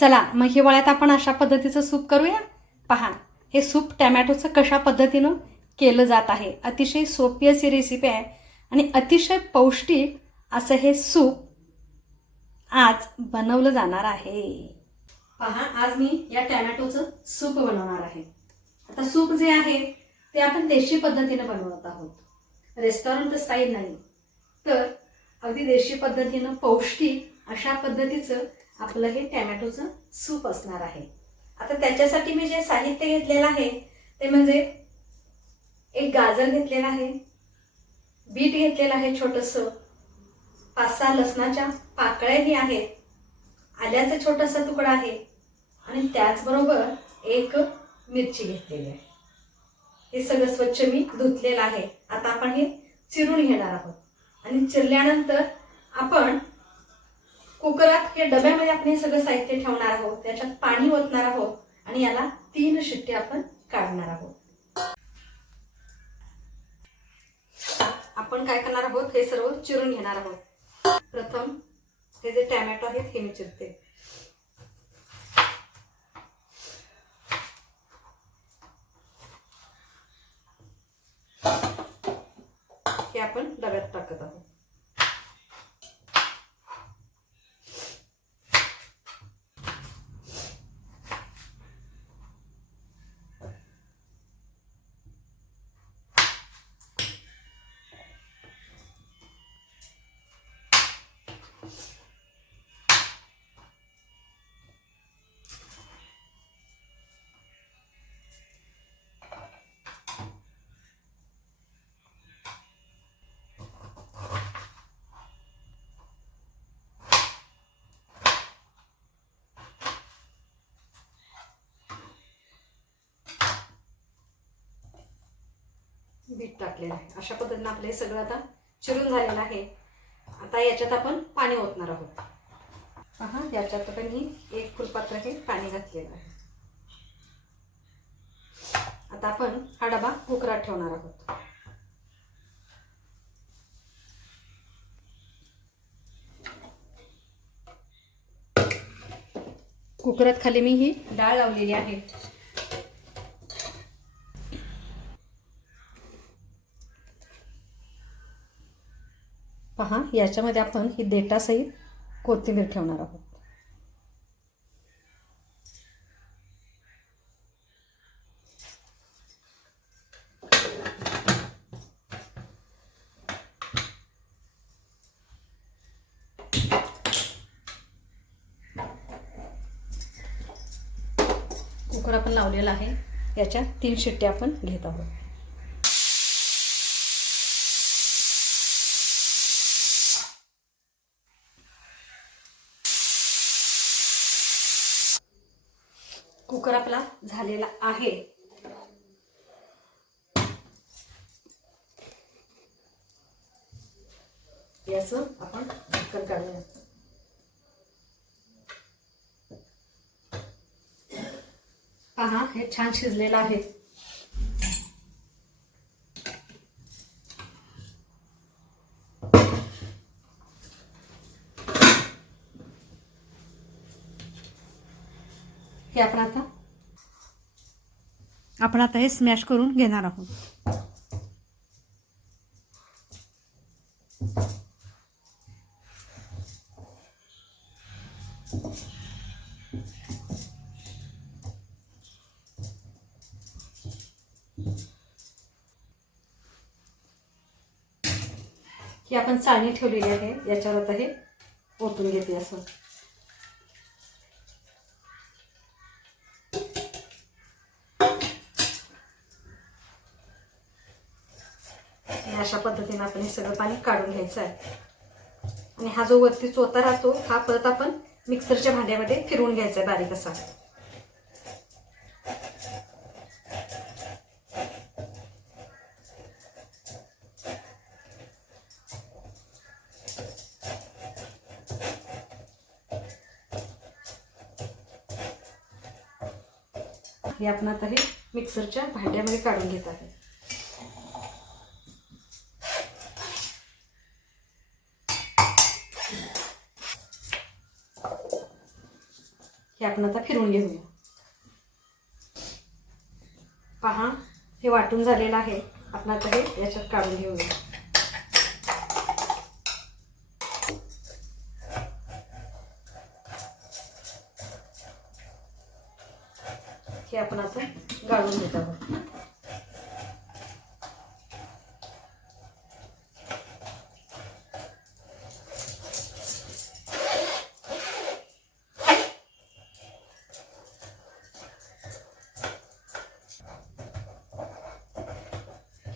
चला मग हिवाळ्यात आपण अशा पद्धतीचं सूप करूया? पहा हे सूप टॅमॅटोचं कशा पद्धतीनं केलं जात आहे? अतिशय सोपी अशी रेसिपी आहे आणि अतिशय पौष्टिक असं हे सूप आज बनवलं जाणार आहे. पहा आज मी या टॅमॅटोचं सूप बनवणार आहे. आता सूप जे आहे ते आपण देशी पद्धतीनं बनवत आहोत. रेस्टॉरंट स्टाईल नाही. तर अगदी देशी पद्धतीनं पौष्टिक अशा पद्धतीचं आपलं हे टॅमॅटोचं सूप असणार आहे. आता त्याच्यासाठी मी जे साहित्य घेतलेलं आहे ते म्हणजे एक गाजर घेतलेला आहे बीट घेतलेलं आहे छोटंसं पाच सहा लसणाच्या पाकळ्याही आहेत आल्याचा छोटासा तुकडा आहे आणि त्याचबरोबर एक मिरची घेतलेली आहे. हे सगळं स्वच्छ मी धुतलेलं आहे. आता आपण हे चिरून घेणार आहोत. आणि चिरल्यानंतर आपण कुकरात हे डब्यामध्ये आपण हे सगळं साहित्य ठेवणार आहोत त्याच्यात पाणी ओतणार आहोत आणि याला तीन शिट्टे आपण काढणार आहोत. आपण काय करणार आहोत हे सर्व चिरून घेणार आहोत. प्रथम हे जे टॅमॅटो आहेत हे मी चिरते. हे आपण डब्यात टाकत आहोत. टाकलेलं आहे. अशा पद्धतीनं आपलं हे सगळं आता चिरून झालेलं आहे. आता याच्यात आपण पाणी ओतणार आहोत. पहा याच्यात पण ही एक फुलपात्र हे पाणी घातलेलं आहे. आता आपण हा डबा कुकरात ठेवणार आहोत. कुकरात खाली मी ही डाळ लावलेली आहे. पहा याच्यामध्ये आपण ही देटासहित कोथिंबीर ठेवणार आहोत. कुकर आपण लावलेला आहे. याच्या तीन शिट्ट्या आपण घेत आहोत. कुकर आपला झालेला आहे. याचं आपण झाकण काढूया. पहा हे छान शिजलेलं आहे. आपण आता? आपण आता हे स्मॅश करून घेणार आहोत. ही आपण चाळणी ठेवलेली आहे. याच्यावर आता हे ओतून घेते असं. आणि अशा पद्धतीने आपण हे सगळं पाणी काढून घ्यायचं आहे. आणि हा जो वरती चोता राहतो हा परत आपण मिक्सरच्या भांड्यामध्ये फिरवून घ्यायचा आहे बारीक असा. हे आपण आता हे मिक्सरच्या भांड्यामध्ये काढून घेत आहे. आपण आता फिरून घेऊया. पहा हे वाटून झालेलं आहे. आपण आता हे याच्यात काढून घेऊया.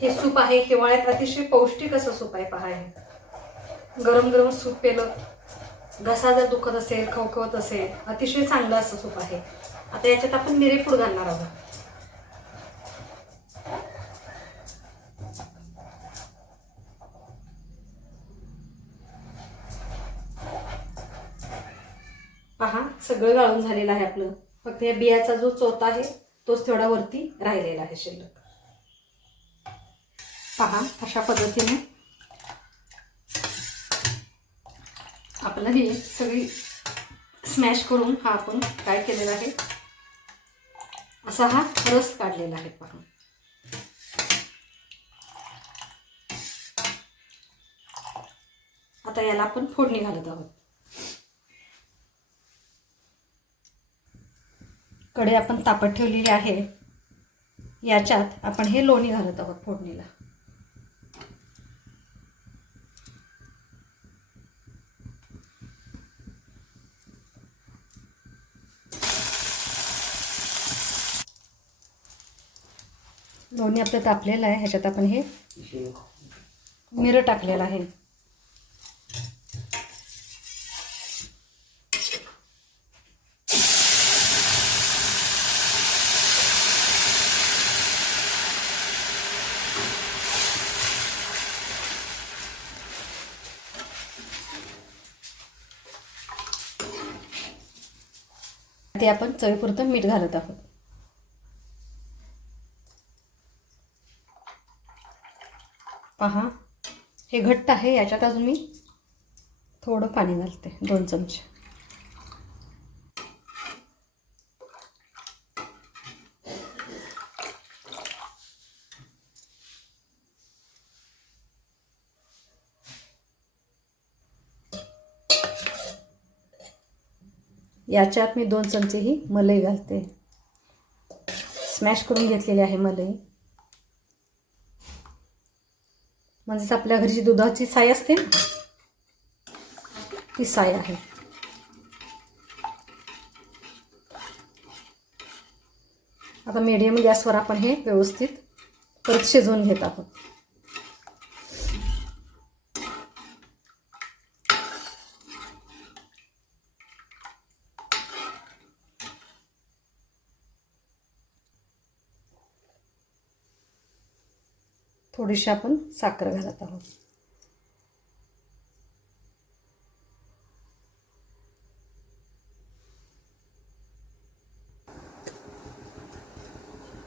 हे सूप आहे हिवाळ्यात अतिशय पौष्टिक असं सूप आहे पहा हे. गरम गरम सूप पेलं घसा जर दुखत असेल खवखवत असेल अतिशय चांगलं असं सूप आहे. आता याच्यात आपण मिरेपूड घालणार आहोत. पहा सगळं गाळून झालेलं आहे आपलं. फक्त या बियाचा जो चोथा आहे तोच थोडा वरती राहिलेला आहे शिल्लक. पहा अशा पद्धतीने. आपलं ही सगळी स्मॅश करून हा आपण काय केलेला आहे. असा हा रस काढलेला आहे पहा. आता याला आपण फोडणी घालत आहोत. कडे आपण तापत ठेवलेली आहे. याच्यात आपण हे लोणी घालत आहोत फोडणीला. मी आपलं तापलेलं आहे ह्याच्यात आपण हे मिरं टाकलेलं आहे. ते आपण चवीपुरतं मीठ घालत आहोत. पहा. हे घट्ट आहे याच्यात अजून मी थोडं पाणी घालते दोन चमचे. याच्यात मी दोन चमचे ही मलई घालते. स्मॅश करून घेतलेली आहे मलई. म्हणजेच आपल्या घरी दुधाची साय असते ना ती साय आहे. आता मीडियम गॅसवर आपण हे व्यवस्थित परत शिजवून घेत आहोत. थोडीशी आपण साखर घालत आहोत.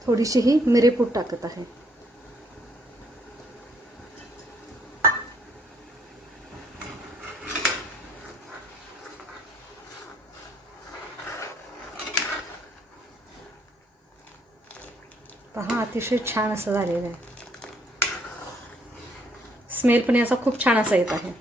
थोडीशी ही मिरेपूड टाकत आहे. पहा अतिशय छान असं झालेलं आहे. स्मेल याचा खूप छान असा येत आहे.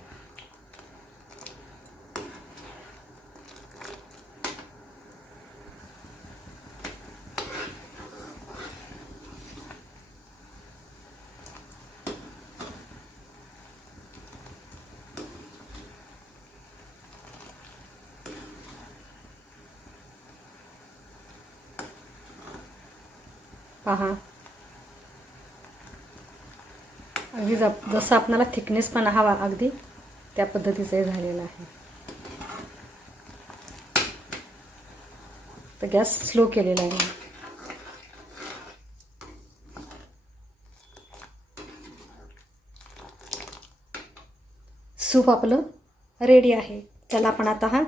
पहा. अगदी जप जसं आपणाला थिकनेस पण हवा अगदी त्या पद्धतीचं हे झालेलं आहे. तर गॅस स्लो केलेला आहे. सूप आपलं रेडी आहे. त्याला आपण आता हा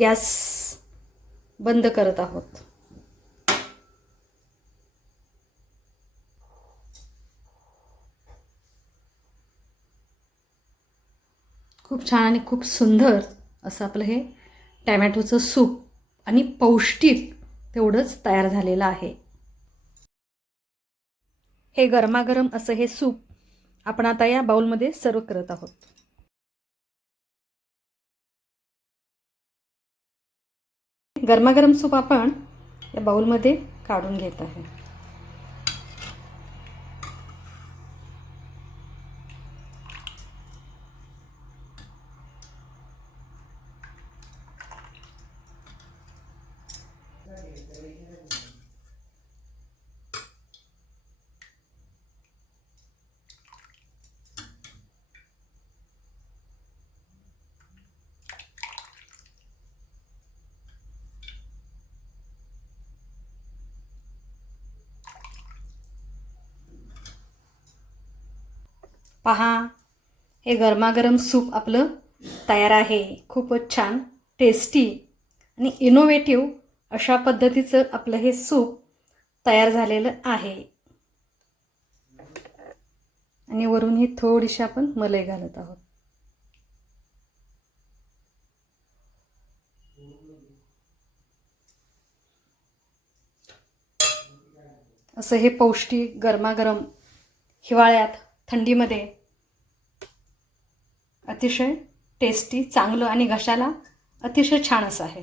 गॅस बंद करत आहोत. खूप छान आणि खूप सुंदर असं आपलं हे टॅमॅटोचं सूप आणि पौष्टिक तेवढंच तयार झालेलं आहे. हे गरमागरम असं हे सूप आपण आता या बाउलमध्ये सर्व करत आहोत. गरमागरम सूप आपण या बाउलमध्ये काढून घेत आहे. पहा हे गरमागरम सूप आपलं तयार आहे. खूपच छान टेस्टी आणि इनोव्हेटिव्ह अशा पद्धतीचं आपलं हे सूप तयार झालेलं आहे. आणि वरून ही थोडीशी आपण मलई घालत आहोत. असं हे पौष्टिक गरमागरम हिवाळ्यात थंडीमध्ये. अतिशय टेस्टी चांगलं आणि घशाला अतिशय छान असं आहे.